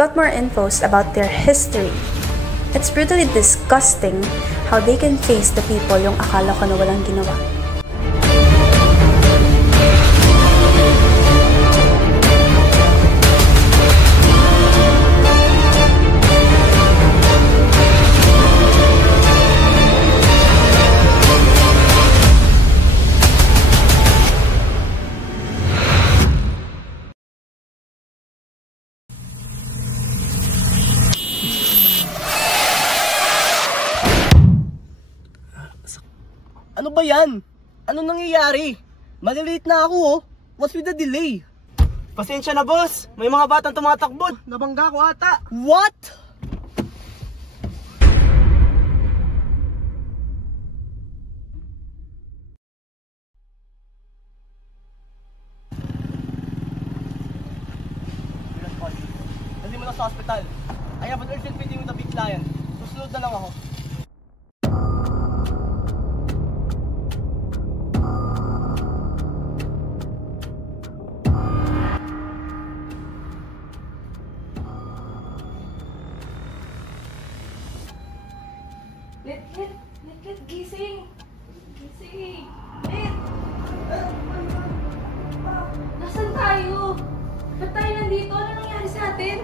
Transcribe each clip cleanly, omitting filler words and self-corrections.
got more infos about their history. It's brutally disgusting how they can face the people yung akala ko na walang ginawa. Ano ba yan? Ano nangyayari? Malilate na ako oh. What's with the delay? Pasensya na boss. May mga batang tumatakbo. Nabangga ko ata. What? Dali mo na sa hospital. I have an urgent meeting with a big client. Susunod na lang ako. Let, gising! Gising! Let! Nasaan tayo? Ba't tayo nandito? Ano nangyari sa atin?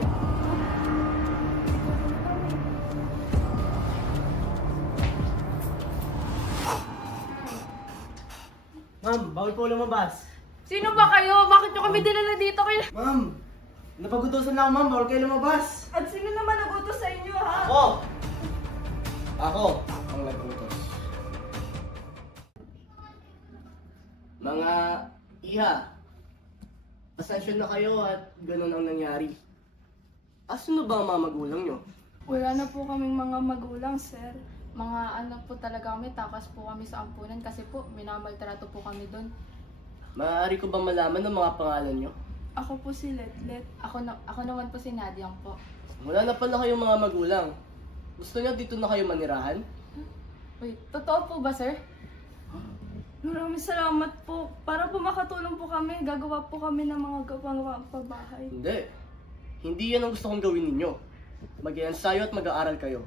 Ma'am, bawal po lumabas. Sino ba kayo? Bakit nyo kami dinala dito kayo? Ma'am, napagutusan na ako ma'am, bawal kayo lumabas. At sino naman nagutos sa inyo ha? Ako ang nagutos. Mga iha, pasensya na kayo at ganun ang nangyari. Asan na ba ang mga magulang nyo? Wala na po kaming mga magulang, sir. Mga anak po talaga kami, takas po kami sa ampunan kasi po minamaltrato po kami doon. Maaari ko ba malaman ang mga pangalan nyo? Ako po si Letlet. Ako naman po si Nadiang po. Wala na pala kayong mga magulang. Gusto niyo dito na kayo manirahan? Wait, totoo po ba, sir? Maraming salamat po. Para po makatulong po kami, gagawa po kami ng mga gawa pabahay. Hindi. Hindi yan ang gusto kong gawin ninyo. Mag-i-ensayo at mag-aaral kayo.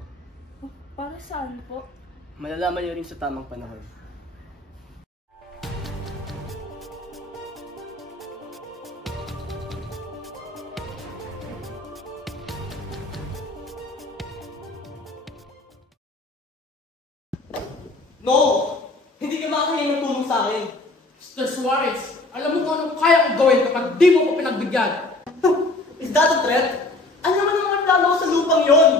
Para saan po? Malalaman niyo rin sa tamang panahon. No! Hindi ka makakahingi ng tulong sa akin. Mr. Suarez, alam mo kung anong kaya kong gawin kapag di mo ko pinagbigyan. Is that a threat? Ano naman ang mga plano ko sa lupang yon?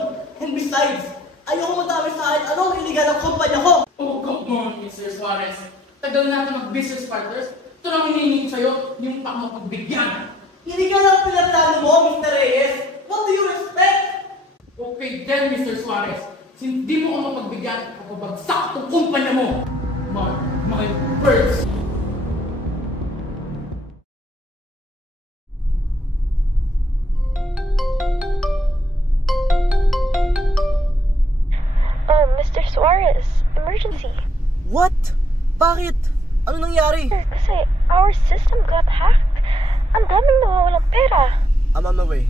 And besides, ayoko madami sa akin. Ano ang iligal ng kumpanya ko? Oh, come on, Mr. Suarez. Tagal natin mag-business partners. Ito lang hinihingi ko sa'yo, yung pa mapagbigyan. Iligal ang pinaplano mo, Mr. Reyes. What do you expect? Okay then, Mr. Suarez. Hindi mo ko mapagbigyan, kapabagsak itong kumpanya mo. My birds. Mr. Suarez, emergency. What? Bakit? Ano nangyari? Kasi our system got hacked. Ang daming nawawalang pera. I'm on my way.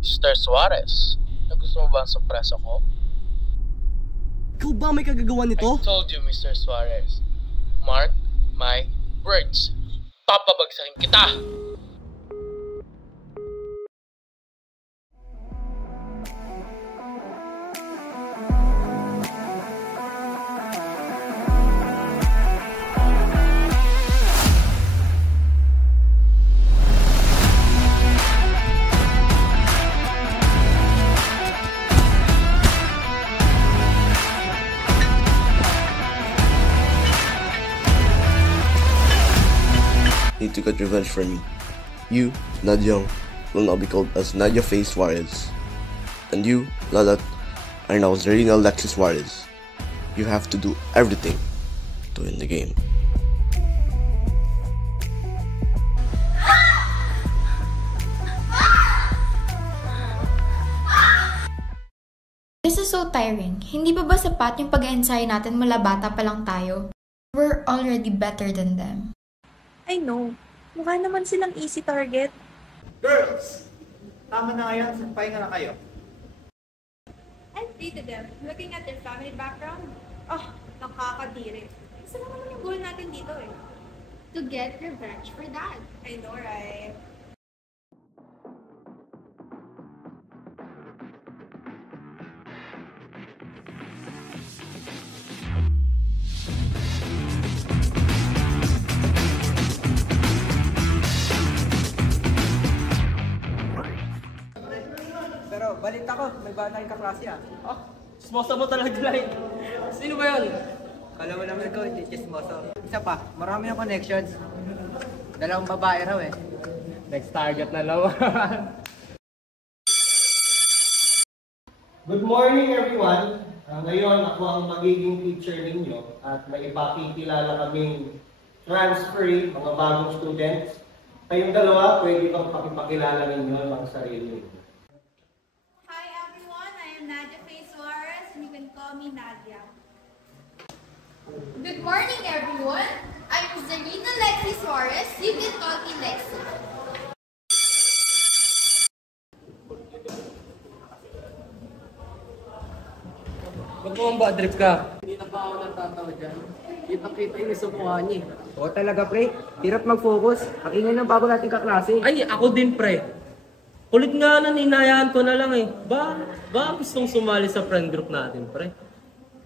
Mr. Suarez, gusto mo ba ang sorpresa ko? Ikaw ba may kagagawa nito? I told you, Mr. Suarez. Mark my words. Papabagsakin kita! Need to get revenge for me. You, Nadiang, will now be called as Nadia Faye Suarez. And you, Lalat, are now Zarina Lexi Suarez. You have to do everything to win the game. This is so tiring. Hindi pa ba sapat yung pag-ensayo natin mula bata pa lang tayo? We're already better than them. I know. Mukha naman silang easy target. Girls! Tama na ngayon, pahinga na kayo. I've dated them. Looking at their family background, nakakadiri. Isa lang naman yung goal natin dito eh. To get revenge for that. I know, right? Pero balita ko, may bago na rin kaklase ah. Smosa mo talaga, Blind. Sino ba yun? Kala mo naman ko, hindi chismoso. Isa pa, marami yung connections. Dalawang babae raw eh. Next target na naman. Good morning everyone! Ngayon ako ang magiging teacher ninyo at may ipakikilala kaming transferee, mga bagong students. Kayong dalawa, pwede bang pakipakilala ninyo ang sarili ninyo? Hi everyone, I am Nadia Faye Suarez and you can call me Nadia. Good morning, everyone. I'm Zarina Lexi Suarez. You can call me Lexi. Ba't mo ang bad trip ka? Hindi na pa ako natatawa dyan. Kita-kita yung sa mukha niya. Oo talaga pre, hirap mag-focus. Ang ingay ng bago nating kaklase. Ay, ako din pre. Kulit nga nun, inayahan ko na lang eh. Ba gustong sumali sa friend group natin pre?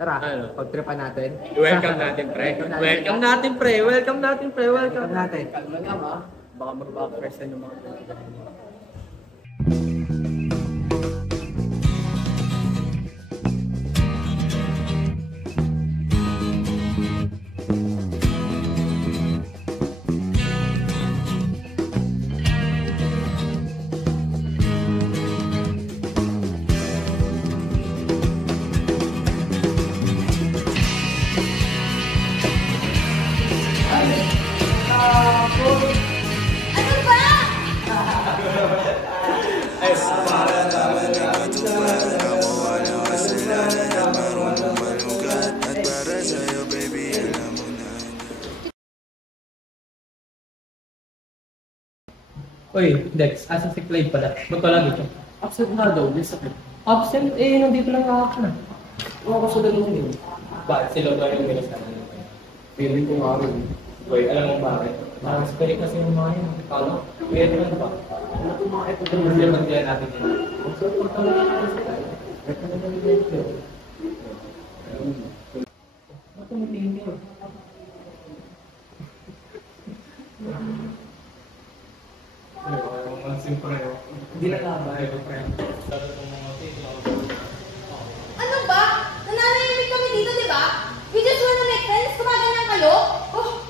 Tara, Ano? pagtripan natin. Welcome natin pre. Welcome natin pre. Welcome natin pre. Welcome natin. Kalma lang ha. Baka mag-backperson yung mga Ano ba? Oy, Dex, asa si Clyde pala? Ba't wala dito? Absent nga daw, yes ako. Absent? Eh, nandito lang ako na. Oo, kasunod mo din. Bakit sila ba yung minasabi mo? Feeling ko nga rin. Oy, alam mo bakit? Nakasperik kasi yung mga yun. Ano? Meron lang ba? Ano kung mga ito yung problema nila natin yun? Ang sarap ang tawag natin sila. Ito na lang yung ito. Ano kung matingin yun? Hindi na labay ko, friend. Ano ba? Nananahimik kami dito, di ba? We just wanna make friends. Kumaganyan kayo?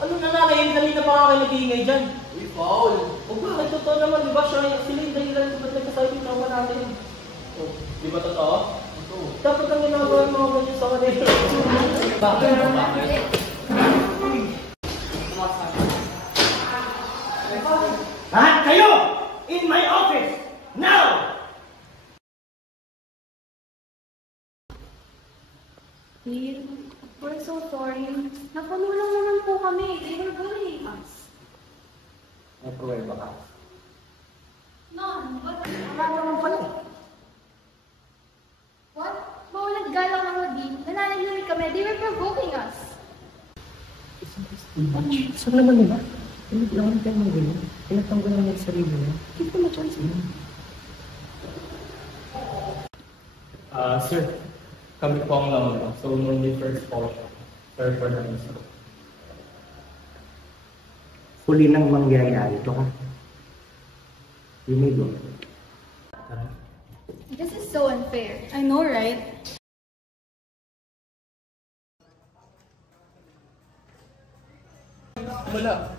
Ano nananayin kanina pa kayo nag-iingay dyan? Uy, Paul! O bakit totoo naman, di ba? Sila yung dahilan kung ba't nagkasabi yung trauma natin. O, di ba totoo? Totoo. Dapat ang ginagawa yung mga ganyan sa kanila. Bakit? Bakit? Lahat kayo! In my office! Now! Dear, we're so sorry. Napuno lang naman po kami. They were bullying us. May pruweba ka. No, what? Wala naman pala eh. What? Maulat galang ako din. Nananahimik kami. They were provoking us. Saan naman nila? Hindi lang tayo mga ganyan. Pinatanggal lang yung sarili niya. Hindi ko na-chance niya. Sir, kami po ang lamang. So, only first portion. Sir, for the answer. Huli nang mangyayari ito ka. You may go. This is so unfair. I know, right? Wala.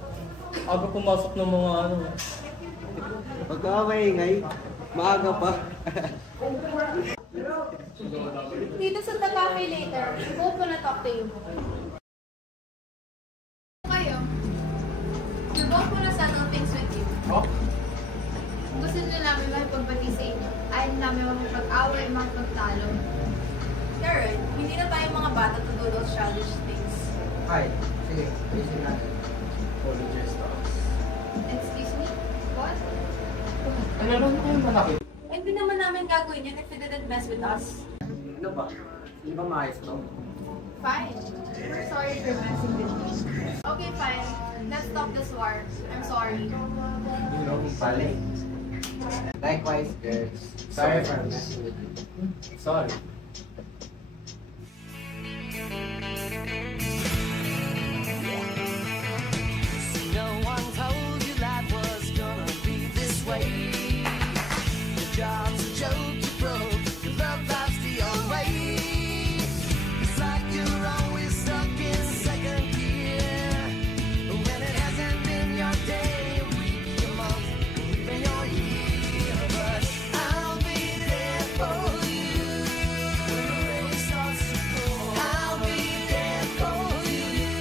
Aga pumasok ng mga ano. Pagka maingay, maaga pa. Dito sa the cafe later. Hope to talk to you. Kayo. We both wanna settle things with you. Oh? Gusto nyo namin makipagbati sa inyo. Ayaw namin makipag-away, makipagtalo. Karen, hindi na tayo mga bata to do those childish things. Ay, sige. Ayusin natin. Apologies to us. Excuse me? What? Ano lang kayong malaki? Hindi naman namin gagawin yun if you didn't mess with us. Ano ba? Hindi ba maayos to? Fine. We're sorry for messing with you. Okay, fine. Let's stop this war. I'm sorry. Hindi mo pala eh. Likewise, girls. Sorry for messing with you. Sorry. No one told you life was gonna be this way. Your job's a joke, you broke. Your love life's the old way. It's like you're always stuck in second gear. When it hasn't been your day, your week, your month, even your year. But I'll be there for you when the rain starts to pour. I'll be there for you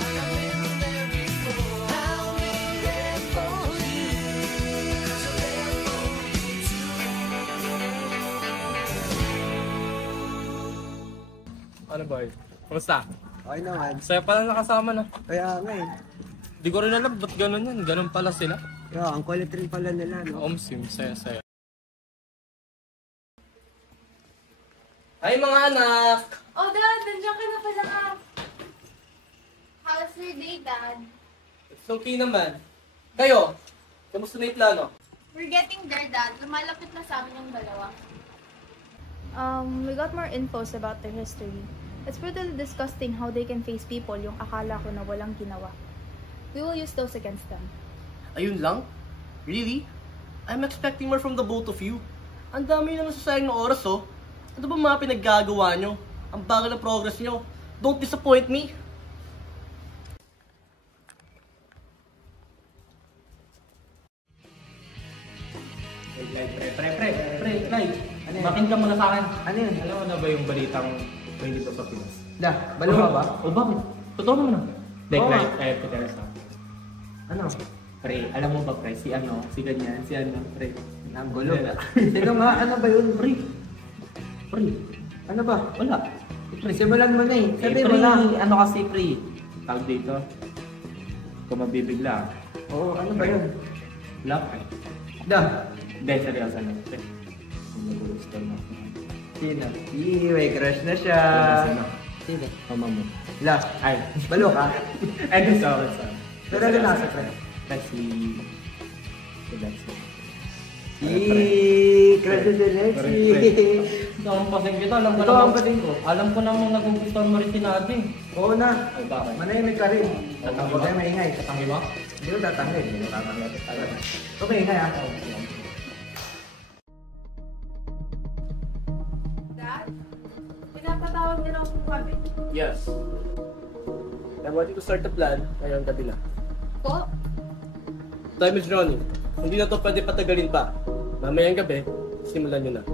like I've been there before. I'll be there for you, so there for you too. Ano boy? Kumusta? Okay naman. Saya pala nakasama na. Kaya nga eh. Di ko rin alam ba't gano'n yan. Gano'n pala sila. Yeah, ang kulit rin pala nila, no? Omsim, saya-saya. Ay mga anak! Oh, Dad! Nandiyan ka na pala ka. How's your day, Dad? It's okay naman. Kayo, kamusta na yung plano? We're getting there, Dad. Lumalapit na sa amin yung dalawa. We got more infos about their history. It's brutally disgusting how they can face people yung akala ko na walang ginawa. We will use those against them. Ayun lang? Really? I'm expecting more from the both of you. Ang dami na nasasayang na oras, oh. Ano ba mga pinaggagawa nyo? Ang bagal ng progress nyo. Don't disappoint me. Pre. Makin ka muna sa akin. Ano yun? Alam mo na ba yung balitang may dito sa Pinas? Balo ka ba? O bakit? Totoo naman na. Like, Oo. I have to tell you something. Ano? Pre, alam mo ba pre, si ganyan, si pre. Ang gulo. Sino nga? Ano ba yun, pre? Pre, Ano ba? wala. Pre, simulan mo na eh. Sabi mo Pre, na. ano kasi pre? Tawag dito. Kung mabibigla. Oo, ano ba yun? Wala pre. Dahil seryoso na pre. Kung nag-gusto mo. Sino? May crush na siya. Sino? Sino? Mama mo. Ay, balo ka? Ay, sorry. Pero ano nasa, pre? Kasi... Si Lexi. Crush na si Lexi. Nakampasing kita, alam ko Ito namang ang kasing ko. Alam ko namang nagugustuhan mo rin si Nati. Oo na. Ay, bakit? Manahimik ka rin. Tatanggi Huwag ba? kayo maingay. Tatanggi ba? Hindi ko tatanggi. Hindi ko tatanggi. Okay, ingay ah. Dad? Pinapatawag nila ako kami. Yes. I want you to start the plan ngayong gabi na. Po? Time is running. Hindi na to pwede patagalin pa. Mamayang gabi, simulan nyo na.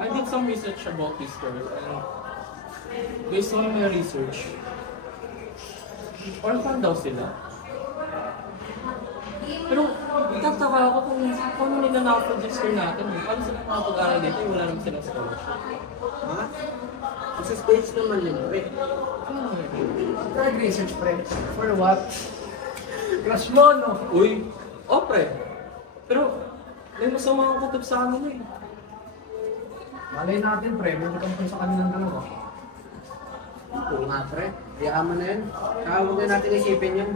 I did some research about this girl and based on my research, orphan daw sila. Pero itataka ako kung paano nila na-register natin. Paano sila makapag-aral dito yung wala naman silang scholarship. Ha? Sa stage naman yun, pre. Nag-research, pre. For what? Crush mo, no? Uy, pre. Pero may masama ang kutob sa amin eh. Malay natin, pre. May matangkol sa kanilang dalawa. Oo nga, pre. Hayaan mo na yun. Saka huwag na natin isipin yun.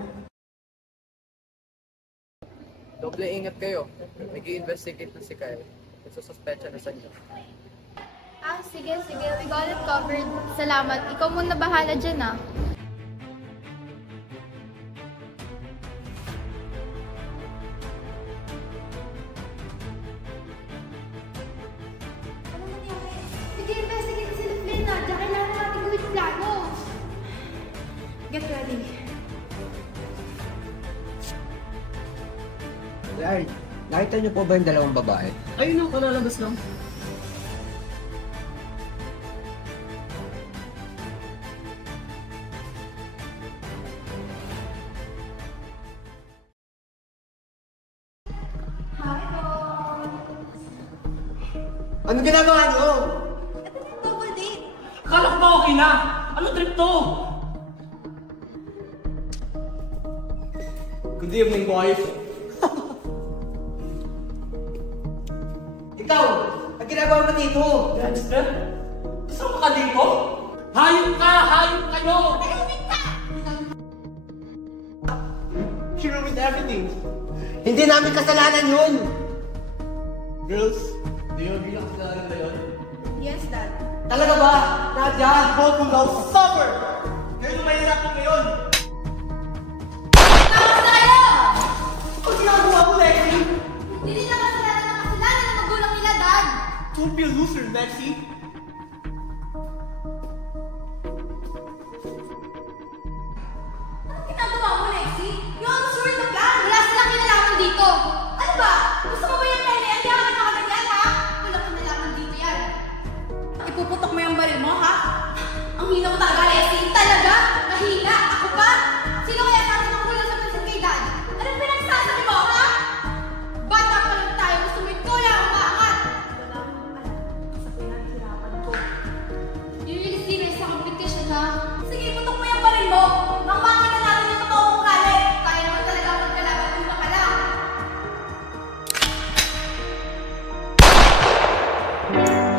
Doble ingat kayo. Nag-i-investigate na si Kyle. Nagsususpecha na sa inyo. Sige. We got it covered. Salamat. Ikaw muna bahala dyan, ah. Ano nangyari? Sige, investigate na sila Flynn, ah. Diyan kailangan natin gawin yung plano. Get ready. Nakita niyo po ba yung dalawang babae? Ayun o, kalalabas lang. Ano ginagawa niyo? Double date. Akala ko ba okay na? Ano trip to? Good evening, boys. Ikaw! Ang ginagawa mo dito? Gangster? Kasama ka dito? Hayop ka! Hayop kayo! She ruined everything. Hindi namin kasalanan yun! Girls, do you agree na kasalanan ba yun? Yes, Dad. Talaga ba? Nadia! Both will now suffer! Kayo na mahirap ko ngayon! Ano ginagawa mo, Lexi? Hindi nila kasalanan ng kasalanan ng magulang nila, Dad. Don't be a loser, Lexi! Anong ginagawa mo, Lexi? You almost ruined the plan. Wala silang kinalaman dito. Ano ba? Gusto mo ba yung Nene? Hindi ako nakaganyan, ha? Wala kinalaman dito yan. Ipuputok mo yung baril mo, ha? Ang hina mo talaga, Lexi. Talaga? Mahina? Ako pa? Sino kaya sa atin ang kulang sa pansin kay Dad? Anong pinagsasabi mo, ha? Bata pa lang tayo. Gusto mo ikaw lang ang maangat. Sa pinaghirapan ko. You really serious sa competition, ha? Sige, putok mo yung baril mo. Mangmangin na natin yung totoong ugali. Kaya naman talaga magkalaban kung ka lang.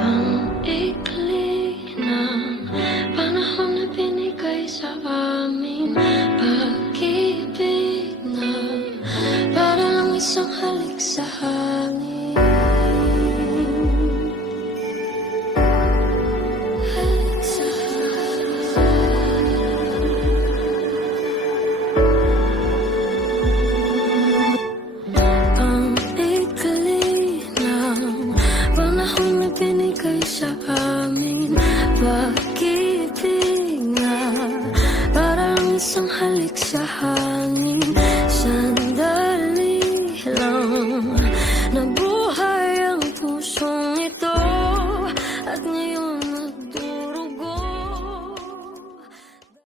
Ang ikli ng panahon na binigay sa amin, pag-ibig na para lang isang halik sa hangin. Halik sa ang ikli ng panahon na binigay sa amin, pag-ibig na para lang isang halik sa hangin.